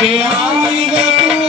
Yeah. Hey,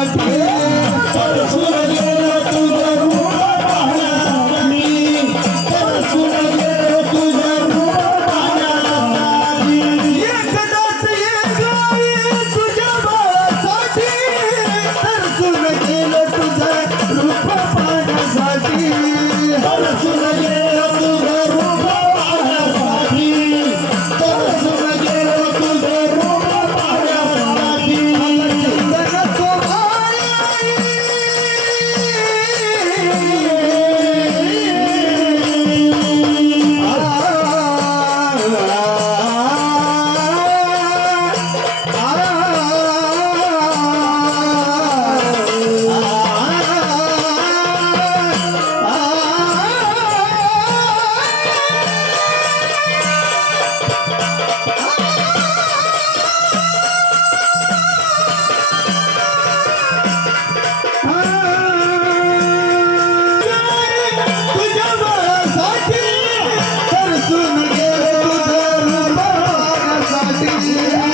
I'm Bye. Yeah. Yeah. yeah.